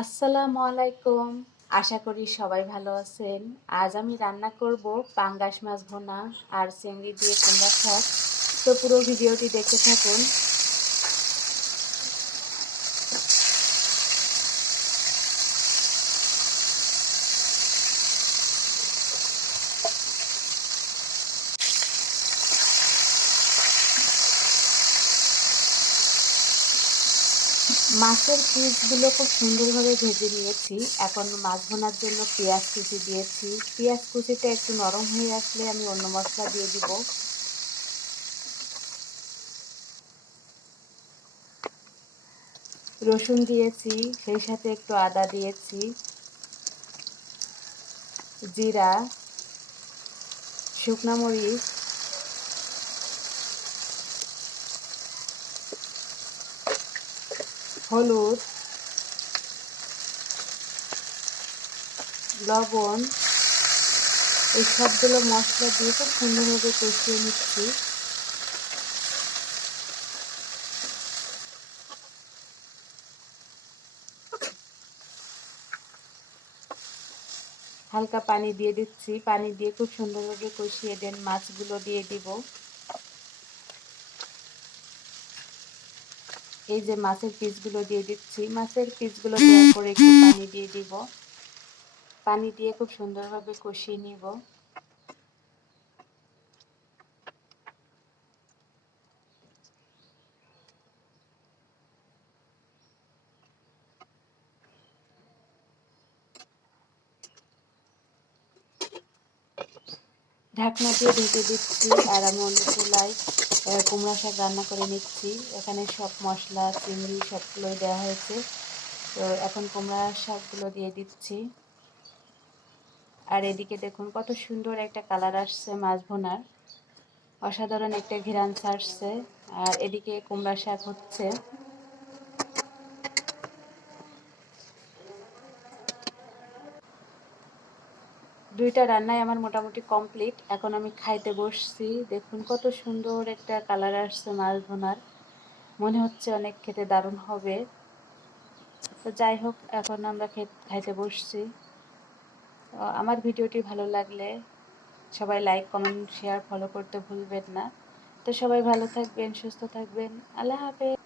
আসসালামু আলাইকুম। আশা করি সবাই ভালো আছেন। আজ আমি রান্না করব পাঙ্গাস মাছ ভোনা আর চিংড়ি দিয়ে কুমড়া শাক। তো পুরো ভিডিওটি দেখতে থাকুন। মাছের পিসগুলো খুব সুন্দরভাবে ভেজে নিয়েছি। এখন মাছ ভোনার জন্য পেঁয়াজ কুচি দিয়েছি। পেঁয়াজ কুচিটা একটু নরম হয়ে আসলে আমি অন্য মশলা দিয়ে দিব। রসুন দিয়েছি, সেই সাথে একটু আদা দিয়েছি, জিরা, শুকনা মরিচ হলুদ, লবণ, এই সবগুলো মশলা দিয়ে খুব সুন্দরভাবে কষিয়ে নিচ্ছি। হালকা পানি দিয়ে দিচ্ছি। পানি দিয়ে খুব সুন্দরভাবে কষিয়ে দেন। মাছগুলো দিয়ে দিব। এই যে মাছের পিসগুলো দিয়ে দিচ্ছি। মাছের পিসগুলো দেওয়ার পরে একটু পানি দিয়ে দিব। পানি দিয়ে খুব সুন্দরভাবে কষিয়ে নিব। ঢাকনা দিয়ে ঢেকে দিচ্ছি আর আমি অন্য চুলায় কুমড়া শাক রান্না করে নিচ্ছি। এখানে সব মশলা, চিংড়ি সবগুলোই দেওয়া হয়েছে। তো এখন কুমড়া শাকগুলো দিয়ে দিচ্ছি। আর এদিকে দেখুন কত সুন্দর একটা কালার আসছে মাছ ভোনার। অসাধারণ একটা ঘিরান ছাড়ছে। আর এদিকে কুমড়া শাক হচ্ছে। দুইটা রান্নাই আমার মোটামুটি কমপ্লিট। এখন আমি খাইতে বসছি। দেখুন কত সুন্দর একটা কালার আসছে মাছ ভোনার মনে হচ্ছে অনেক খেতে দারুণ হবে। তো যাই হোক, এখন আমরা খাইতে বসছি। আমার ভিডিওটি ভালো লাগলে সবাই লাইক, কমেন্ট, শেয়ার, ফলো করতে ভুলবেন না। তো সবাই ভালো থাকবেন, সুস্থ থাকবেন। আল্লাহ হাফেজ।